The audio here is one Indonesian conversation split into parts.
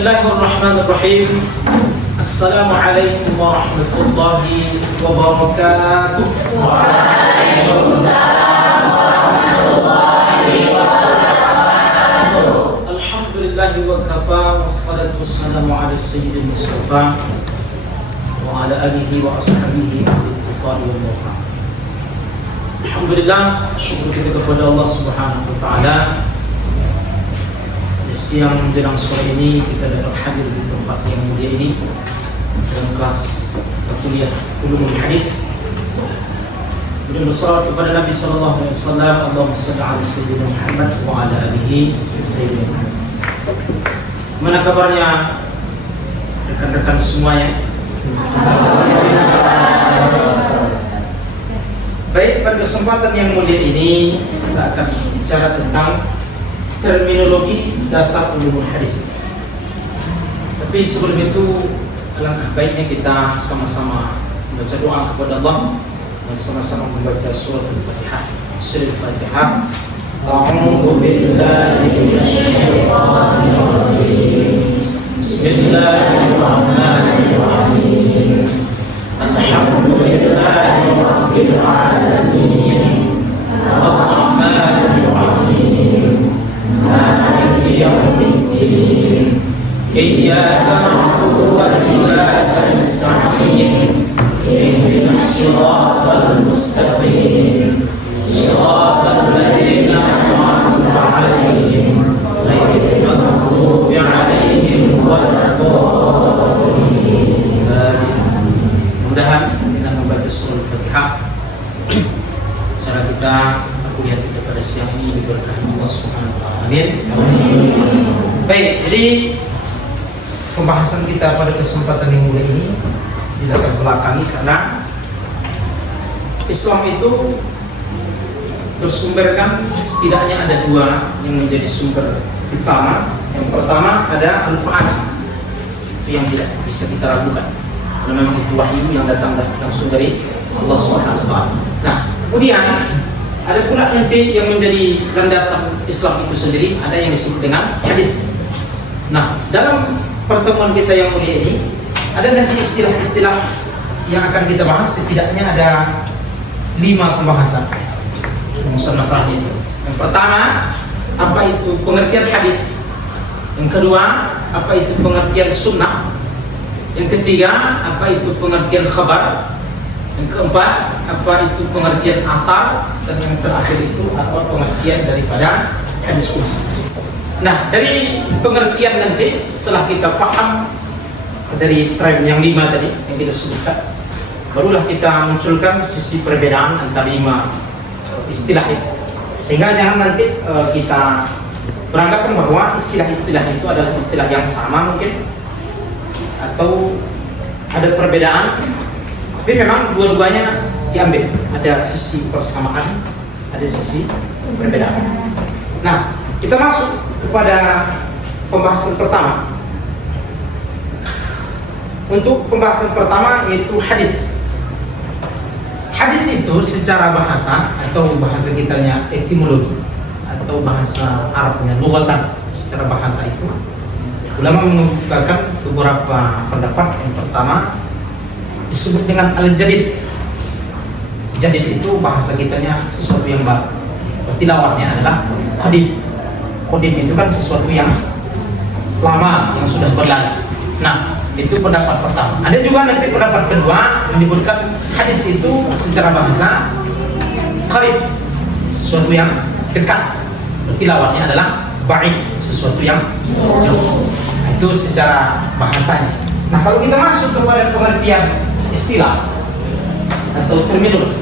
Bismillahirrahmanirrahim. Assalamualaikum warahmatullahi wabarakatuh. Waalaikumsalam warahmatullahi wabarakatuh. Alhamdulillahi wa kafa, wassalatu wassalamu ala sayyidil mustafa wa ala alihi wa ashabihi al-tuqari wal muqam. Alhamdulillah, syukur kita kepada Allah Subhanahu wa taala. Siang menjelang sore ini kita dapat hadir di tempat yang mulia ini dalam kelas kuliah Ulumul Hadis. Kemudian bersalawat kepada Nabi sallallahu alaihi wasallam, Allahumma shalli ala sayyidina Muhammad wa ala alihi sayyidina Muhammad. Gimana kabarnya rekan-rekan semuanya? Baik, pada kesempatan yang mulia ini kita akan bicara tentang terminologi dasar ulumul hadis. Tapi sebelum itu, alangkah baiknya kita sama-sama membaca doa kepada Allah dan sama-sama membaca surah Al-Fatihah. Surah Al-Fatihah. A'udzu billahi minasyaitonir rajim. Bismillahirrahmanirrahim. Alhamdulillahi rabbil alamin. Ar-Rahmanir Rahim. Maliki yaumiddin. Iyyaka na'budu wa iyyaka nasta'in. Ihdinas siratal mustaqim. Siratal ladzina an'amta 'alaihim ghairil maghdubi 'alaihim waladdallin. Mudah-mudahan dengan membaca surah Al-Fatihah cara kita kuliah kita pada siang ini diberkahi Allah Subhanahu wa taala. Amin. Baik, jadi pembahasan kita pada kesempatan yang mulia ini dilatar belakangi karena Islam itu bersumberkan setidaknya ada dua yang menjadi sumber utama. Yang pertama ada Al-Quran, itu yang tidak bisa kita ragukan karena memang itu wahyu yang datang langsung dari Allah Subhanahu wa taala. Nah, kemudian ada pula nanti yang menjadi landasan Islam itu sendiri, ada yang disebut dengan hadis. Nah, dalam pertemuan kita yang mulia ini ada nanti istilah-istilah yang akan kita bahas, setidaknya ada 5 pembahasan masalah itu. Yang pertama, apa itu pengertian hadis? Yang kedua, apa itu pengertian sunnah? Yang ketiga, apa itu pengertian khabar? Yang keempat, apa itu pengertian asar? Dan yang terakhir itu apa pengertian daripada hadis qudsi. Nah, dari pengertian nanti setelah kita paham dari tren yang 5 tadi yang kita sebutkan, barulah kita munculkan sisi perbedaan antara 5 istilah itu. Sehingga jangan nanti kita beranggapan bahwa istilah-istilah itu adalah istilah yang sama mungkin atau ada perbedaan. Tapi memang dua-duanya diambil, ada sisi persamaan, ada sisi perbedaan. Nah, kita masuk kepada pembahasan pertama. Untuk pembahasan pertama yaitu hadis. Hadis itu secara bahasa atau bahasa kitanya etimologi atau bahasa Arabnya lughatan, secara bahasa itu ulama mengemukakan beberapa pendapat. Yang pertama disebut dengan al-jadid. Jadid itu bahasa kitanya sesuatu yang baru. Berarti lawannya adalah qadim. Qadim itu kan sesuatu yang lama, yang sudah berlalu. Nah, itu pendapat pertama. Ada juga nanti pendapat kedua menyebutkan hadis itu secara bahasa qarib, sesuatu yang dekat. Berarti lawannya adalah ba'id, sesuatu yang jauh. Nah, itu secara bahasanya. Nah, kalau kita masuk kepada pengertian istilah atau terminologi,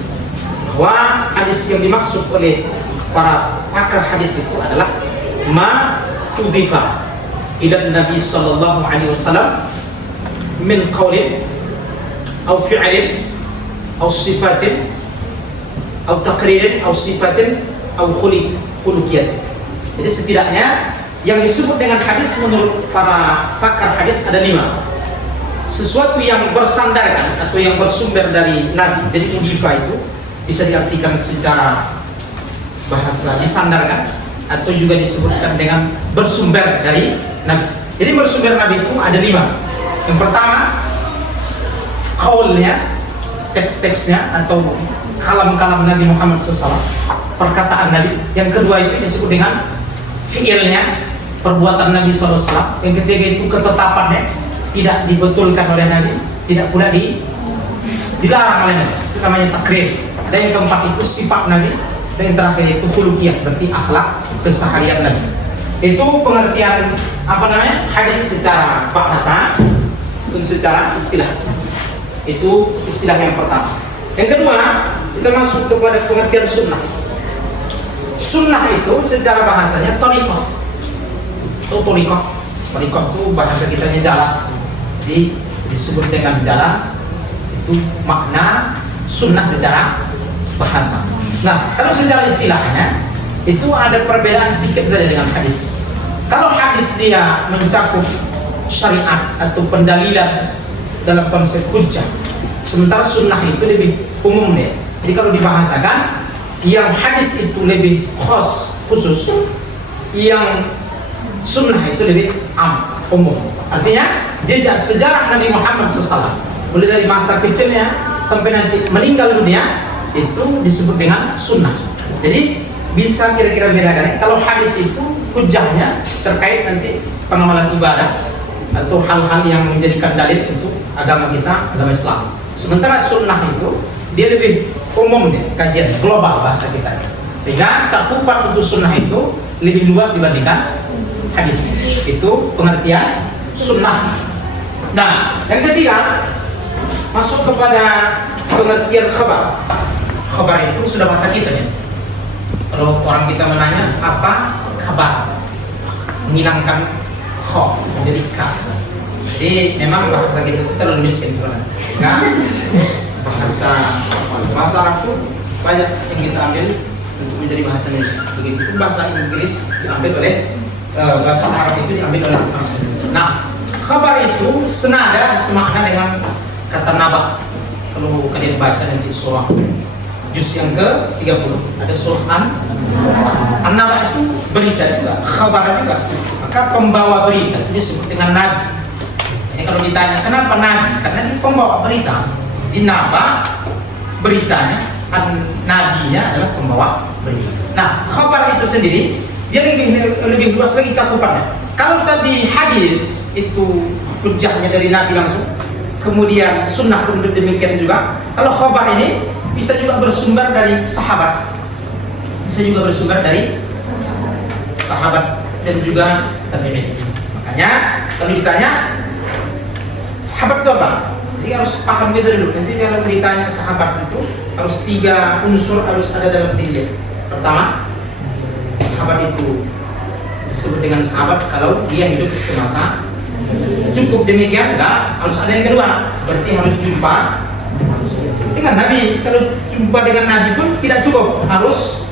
bahwa hadis yang dimaksud oleh para pakar hadis itu adalah ma tudhifa ila Nabi sallallahu alaihi wasallam min qaulin aw fi'lin aw sifatin aw taqririn aw sifatin aw khuluqiyat. Jadi setidaknya yang disebut dengan hadis menurut para pakar hadis ada 5. Sesuatu yang bersandarkan atau yang bersumber dari Nabi. Jadi udhifa itu bisa diartikan secara bahasa disandarkan atau juga disebutkan dengan bersumber dari Nabi. Jadi bersumber Nabi itu ada 5. Yang pertama, qaulnya, teks-teksnya atau kalam-kalam Nabi Muhammad SAW, perkataan Nabi. Yang kedua itu disebut dengan fi'ilnya, perbuatan Nabi SAW. Yang ketiga itu ketetapannya, tidak dibetulkan oleh Nabi, tidak pula dilarang oleh Nabi. Itu namanya takrir. Dan yang keempat itu sifat Nabi. Dan yang terakhir itu khuluqiyah, berarti akhlak keseharian Nabi. Itu pengertian hadis secara bahasa dan secara istilah. Itu istilah yang pertama. Yang kedua, kita masuk kepada pengertian sunnah. Sunnah itu secara bahasanya thariqah. Itu thariqah. Thariqah itu bahasa kitanya jalan. Jadi disebut dengan jalan, itu makna sunnah secara bahasa. Nah, kalau secara istilahnya itu ada perbedaan sedikit saja dengan hadis. Kalau hadis dia mencakup syariat atau pendalilan dalam konsep hujjah, sementara sunnah itu lebih umum deh. Jadi kalau dibahasakan, yang hadis itu lebih khusus, yang sunnah itu lebih umum. Artinya jejak sejarah Nabi Muhammad SAW mulai dari masa kecilnya sampai nanti meninggal dunia itu disebut dengan sunnah. Jadi bisa kira-kira bedakan. Kalau hadis itu hujahnya terkait nanti pengamalan ibadah atau hal-hal yang menjadikan dalil untuk agama kita, agama Islam. Sementara sunnah itu dia lebih umum deh, kajian global bahasa kita. Sehingga cakupan untuk sunnah itu lebih luas dibandingkan hadis. Itu pengertian sunnah. Nah, yang ketiga masuk kepada pengertian khabar. Khabar itu sudah bahasa kita ya. Kalau orang kita menanya apa kabar, menghilangkan kho menjadi ka. Jadi memang bahasa kita itu terlalu miskin sebenarnya. Nah, bahasa Arab itu banyak yang kita ambil untuk menjadi bahasa Indonesia. Begitu bahasa Inggris diambil oleh bahasa Arab itu diambil oleh orang Inggris. Nah, khabar itu senada semakna dengan kata naba. Kalau kalian baca nanti surah juz yang ke-30 ada surah An-Naba itu berita juga, khabar juga. Maka pembawa berita itu disebut dengan nabi. Jadi kalau ditanya kenapa nabi? Karena dia pembawa berita. Di naba beritanya, nabinya adalah pembawa berita. Nah, khabar itu sendiri dia lebih luas lagi cakupannya. Kalau tadi hadis itu hujahnya dari nabi langsung, kemudian sunnah pun demikian juga. Kalau khabar ini bisa juga bersumber dari sahabat, bisa juga bersumber dari sahabat dan juga tabi'in. Makanya kalau ditanya sahabat itu apa? Jadi harus paham itu dulu. Nanti kalau ditanya sahabat itu harus 3 unsur harus ada dalam diri dia. Pertama, sahabat itu disebut dengan sahabat kalau dia hidup semasa. Cukup demikian enggak, harus ada yang kedua. Berarti harus jumpa dengan Nabi. Kalau jumpa dengan Nabi pun tidak cukup, harus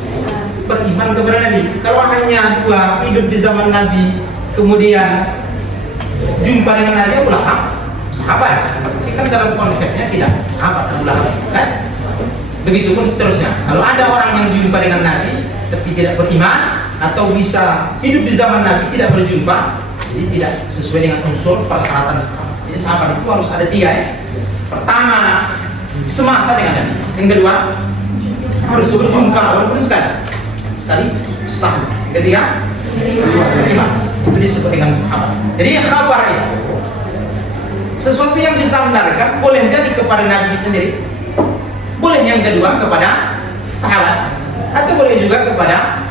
beriman kepada Nabi. Kalau hanya 2 hidup di zaman Nabi kemudian jumpa dengan Nabi, ulama sahabat. Tapi kan dalam konsepnya tidak sahabat ulama, kan? Begitupun seterusnya. Kalau ada orang yang jumpa dengan Nabi tapi tidak beriman atau bisa hidup di zaman Nabi tidak berjumpa, jadi tidak sesuai dengan unsur persyaratan sahabat. Jadi sahabat itu harus ada 3 ya. Pertama, semasa dengan Nabi. Yang kedua, harus berjumpa walaupun sekali sah. Yang ketiga, beriman. Itu disebut dengan sahabat. Jadi khabar itu sesuatu yang disandarkan boleh jadi kepada Nabi sendiri, boleh yang kedua kepada sahabat, atau boleh juga kepada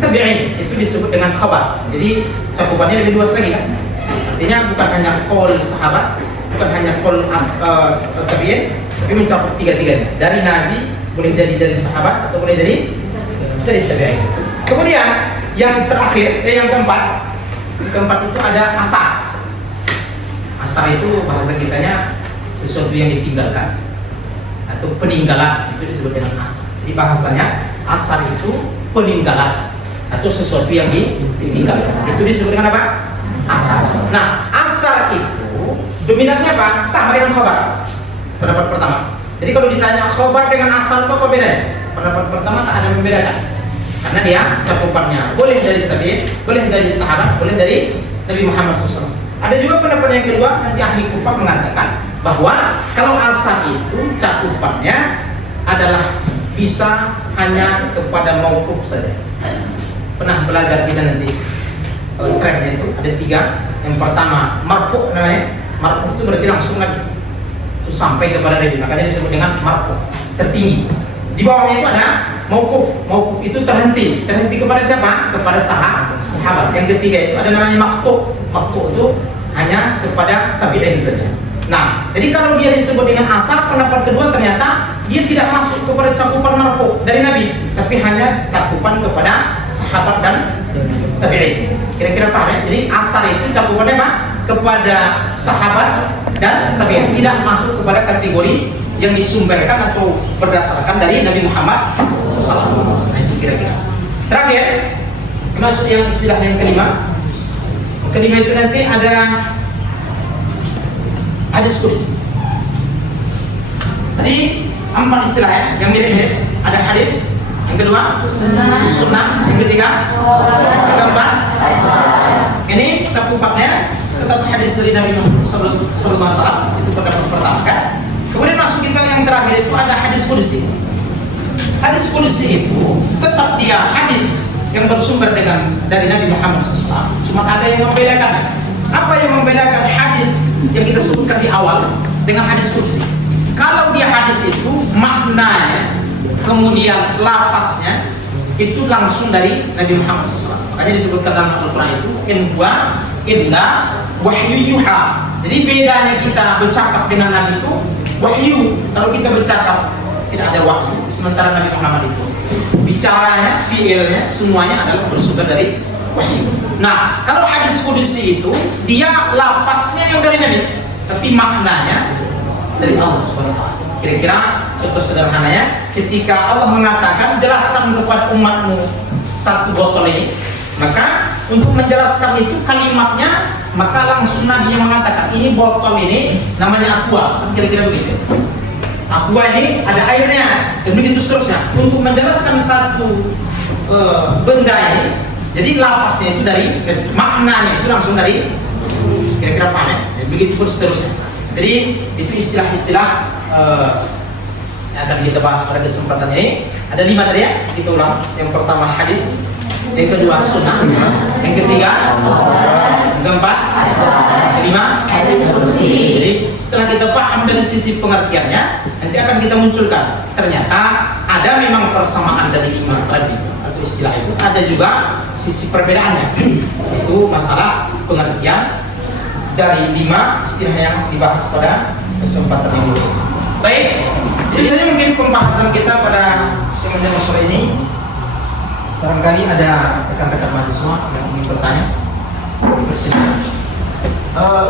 tabi'in. Itu disebut dengan khabar. Jadi cakupannya lebih luas lagi kan. Artinya bukan hanya qaul sahabat, bukan hanya qaul tabi'in, tapi mencakup 3-tiganya. Dari Nabi, boleh jadi dari sahabat, atau boleh jadi dari tabi'in. Kemudian yang terakhir, yang keempat itu ada asar. Asar itu bahasa kitanya sesuatu yang ditinggalkan atau peninggalan, itu disebut dengan asar. Jadi bahasanya asar itu peninggalan atau sesuatu yang ditinggalkan. Itu disebut dengan apa? Asar. Nah, asar itu dominannya apa? Sama dengan khabar. Pendapat pertama. Jadi kalau ditanya khabar dengan asar itu apa bedanya? Pendapat pertama tak ada yang membedakan. Karena dia cakupannya boleh dari tabi'in, boleh dari sahabat, boleh dari Nabi Muhammad SAW. Ada juga pendapat yang kedua, nanti ahli kufah mengatakan bahwa kalau asar itu cakupannya adalah bisa hanya kepada mauquf saja. Pernah belajar kita nanti trendnya itu ada 3. Yang pertama marfu namanya. Marfu itu berarti langsung lagi itu sampai kepada Nabi, makanya disebut dengan marfu, tertinggi. Di bawahnya itu ada mauquf. Mauquf itu terhenti kepada siapa? Kepada sahabat. Yang ketiga itu ada namanya maqtu. Maqtu itu hanya kepada tabi'in saja. Nah, jadi kalau dia disebut dengan asar, pendapat kedua ternyata dia tidak masuk kepada cakupan marfu dari Nabi, tapi hanya cakupan kepada sahabat dan tabi'in. Kira-kira paham ya? Jadi asar itu cakupannya apa? Kepada sahabat dan tabi'in, tidak masuk kepada kategori yang disumberkan atau berdasarkan dari Nabi Muhammad SAW. Nah, itu kira-kira. Terakhir, masuk yang istilah yang kelima. Kelima itu nanti ada hadis qudsi. Tadi 4 istilah ya, yang mirip-mirip. Ada hadis, yang kedua sunnah, yang ketiga, yang keempat. Ini cakupannya tetap hadis dari Nabi Muhammad SAW. Itu pendapat pertama kan. Kemudian masuk kita yang terakhir itu ada hadis qudsi. Hadis qudsi itu tetap dia hadis yang bersumber dari Nabi Muhammad SAW. Cuma ada yang membedakan. Apa yang membedakan hadis yang kita sebutkan di awal dengan hadis qudsi? Kalau dia hadis itu maknanya, kemudian lapasnya itu langsung dari Nabi Muhammad SAW. Makanya disebutkan dalam Al-Quran itu in huwa illa wahyu yuha. Jadi bedanya kita bercakap dengan Nabi itu wahyu. Kalau kita bercakap tidak ada wahyu. Sementara Nabi Muhammad itu bicaranya, fiilnya, semuanya adalah bersumber dari wahyu. Nah, kalau hadis qudsi itu dia lapasnya yang dari Nabi, tapi maknanya dari Allah SWT. Kira-kira contoh sederhananya, ketika Allah mengatakan jelaskan kepada umatmu 1 botol ini, maka untuk menjelaskan itu kalimatnya, maka langsung Nabi yang mengatakan ini botol ini namanya aqua. Kira-kira begitu. Aqua ini ada airnya dan begitu seterusnya. Untuk menjelaskan satu benda ini, jadi lapasnya itu dari maknanya itu langsung dari, kira-kira paham ya? Dan begitu pun seterusnya. Jadi itu istilah-istilah yang akan kita bahas pada kesempatan ini. Ada 5 tadi ya, kita ulang. Yang pertama hadis, yang kedua sunnah, yang ketiga, yang keempat, yang kelima hadis qudsi. Jadi setelah kita paham dari sisi pengertiannya, nanti akan kita munculkan ternyata ada memang persamaan dari 5 tadi atau istilah itu, ada juga sisi perbedaannya. Itu masalah pengertian dari 5 istilah yang dibahas pada kesempatan ini. Baik, jadi saya mungkin pembahasan kita pada semenjak sore ini. Barangkali ada rekan-rekan mahasiswa yang ingin bertanya. Bersilakan.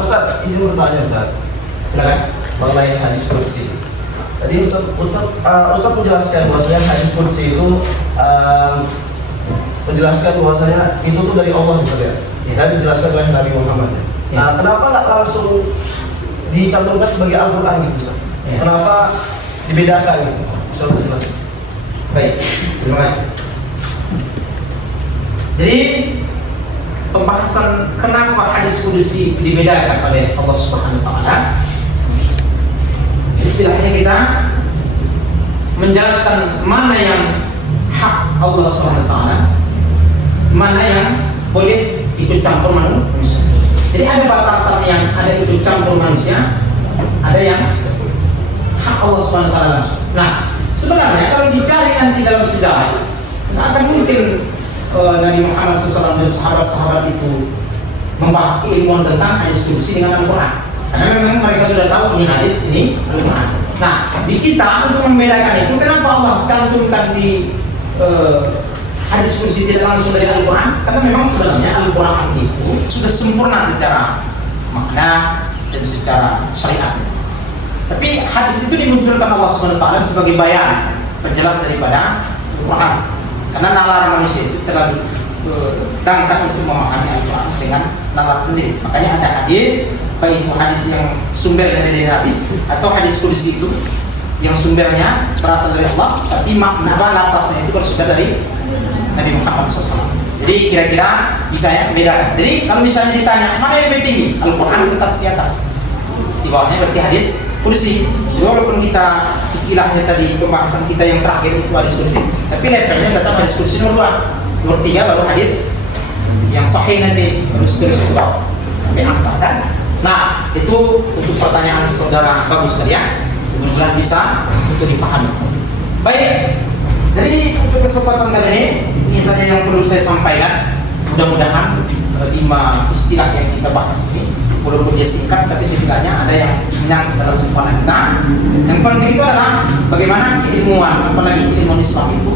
Ustaz, izin bertanya Ustaz. Silakan. Mengenai hadis qudsi. Tadi Ustaz menjelaskan bahwasanya hadis qudsi itu menjelaskan bahwasanya itu tuh dari Allah Ustaz ya. Dan dijelaskan oleh Nabi Muhammad. Nah, kenapa nggak langsung dicantumkan sebagai Al-Quran gitu Ustaz? Kenapa dibedakan gitu? Bisa Ustaz jelaskan? Baik, terima kasih. Jadi pembahasan kenapa hadis qudsi dibedakan oleh Allah Subhanahu wa taala. Istilahnya kita menjelaskan mana yang hak Allah Subhanahu wa taala, mana yang boleh ikut campur manusia. Jadi ada batasan yang ada ikut campur manusia, ada yang hak Allah Subhanahu wa taala langsung. Nah, sebenarnya kalau dicari nanti dalam sejarah, nggak akan mungkin Nabi Muhammad SAW dan sahabat-sahabat itu membahas keilmuan tentang hadis qudsi dengan Al-Quran, karena memang mereka sudah tahu ini hadis, ini Al-Quran. Nah, di kita untuk membedakan itu, kenapa Allah cantumkan di hadis qudsi tidak langsung dari Al-Quran? Karena memang sebenarnya Al-Quran itu sudah sempurna secara makna dan secara syariat. Tapi hadis itu dimunculkan Allah SWT sebagai bayan, penjelas daripada Al-Quran. Karena nalar manusia itu terlalu dangkal untuk memahami Al-Quran dengan nalar sendiri. Makanya ada hadis, baik itu hadis yang sumbernya dari Nabi atau hadis qudsi itu yang sumbernya berasal dari Allah, tapi makna lapasnya itu bersumber dari Nabi Muhammad SAW. Jadi kira-kira bisa ya bedakan. Jadi kalau misalnya ditanya mana yang lebih tinggi, Al-Quran tetap di atas, di bawahnya berarti hadis kursi. Jadi walaupun kita istilahnya tadi pembahasan kita yang terakhir itu hadis kursi, tapi levelnya tetap hadis kursi nomor 2, nomor 3 baru hadis yang sahih nanti, baru seterusnya itu sampai asal kan. Nah itu untuk pertanyaan saudara bagus tadi ya, mudah-mudahan bisa untuk dipahami. Baik, jadi untuk kesempatan kali ini saja yang perlu saya sampaikan. Mudah-mudahan 5 istilah yang kita bahas ini, walaupun dia singkat tapi setidaknya ada yang menyangkut dalam kehidupan kita. Yang penting itu adalah bagaimana keilmuan, apalagi ilmu Islam itu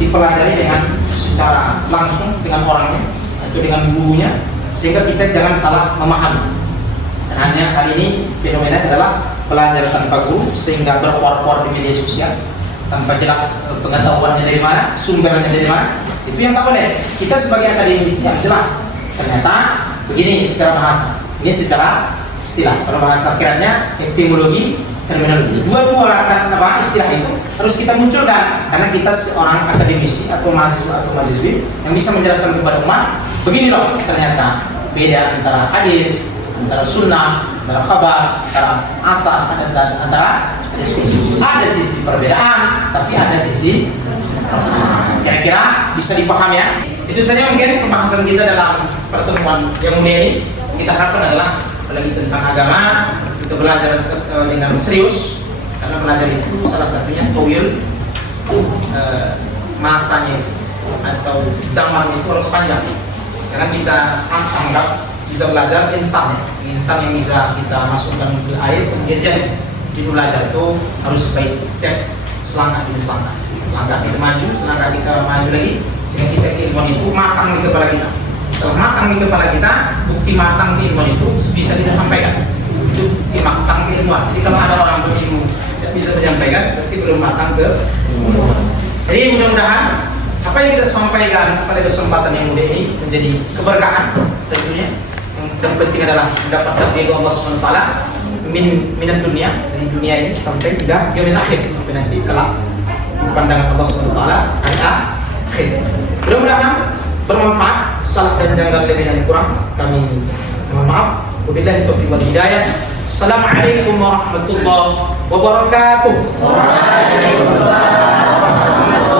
dipelajari dengan secara langsung dengan orangnya atau dengan gurunya, sehingga kita jangan salah memahami. Dan hanya kali ini fenomena adalah belajar tanpa guru, sehingga berkuar-kuar di media sosial tanpa jelas pengetahuannya dari mana, sumbernya dari mana. Itu yang tak boleh. Kita sebagai akademisi yang jelas. Ternyata begini secara bahasa, ini secara istilah. Kalau bahasa kiranya etimologi, terminologi. Dua-dua kan apa istilah itu harus kita munculkan, karena kita seorang akademisi atau mahasiswa atau mahasiswi yang bisa menjelaskan kepada umat. Begini loh, ternyata beda antara hadis, antara sunnah, antara khabar, antara asar, antara diskusi. Ada sisi perbedaan, tapi ada sisi persamaan. Kira-kira bisa dipahami ya. Itu saja mungkin pembahasan kita dalam pertemuan yang mulia ini. Kita harapkan adalah apalagi tentang agama, kita belajar dengan serius, karena belajar itu salah satunya tawil, masanya atau zaman itu harus panjang. Karena kita sanggap bisa belajar instan yang bisa kita masukkan ke air kemudian jadi belajar itu harus baik selangkah demi selangkah kita maju, selangkah kita maju lagi, sehingga kita keilmuan itu matang di kepala kita. Setelah matang di kepala kita, bukti matang keilmuan itu bisa kita sampaikan. Itu matang keilmuan. Jadi kalau ada orang berilmu tidak bisa menyampaikan, berarti belum matang ke ilmuwan. Jadi mudah-mudahan apa yang kita sampaikan pada kesempatan yang mulia ini menjadi keberkahan tentunya. Yang penting adalah mendapatkan ridho Allah SWT minat dunia, dari dunia ini sampai tidak yaumil akhir, sampai nanti kelak pandangan Allah SWT ada akhir. Mudah-mudahan bermanfaat. Salah dan janggal lebih dan kurang kami mohon maaf. Wabillahi taufiq wal hidayah. Assalamualaikum warahmatullahi wabarakatuh. Waalaikumsalam.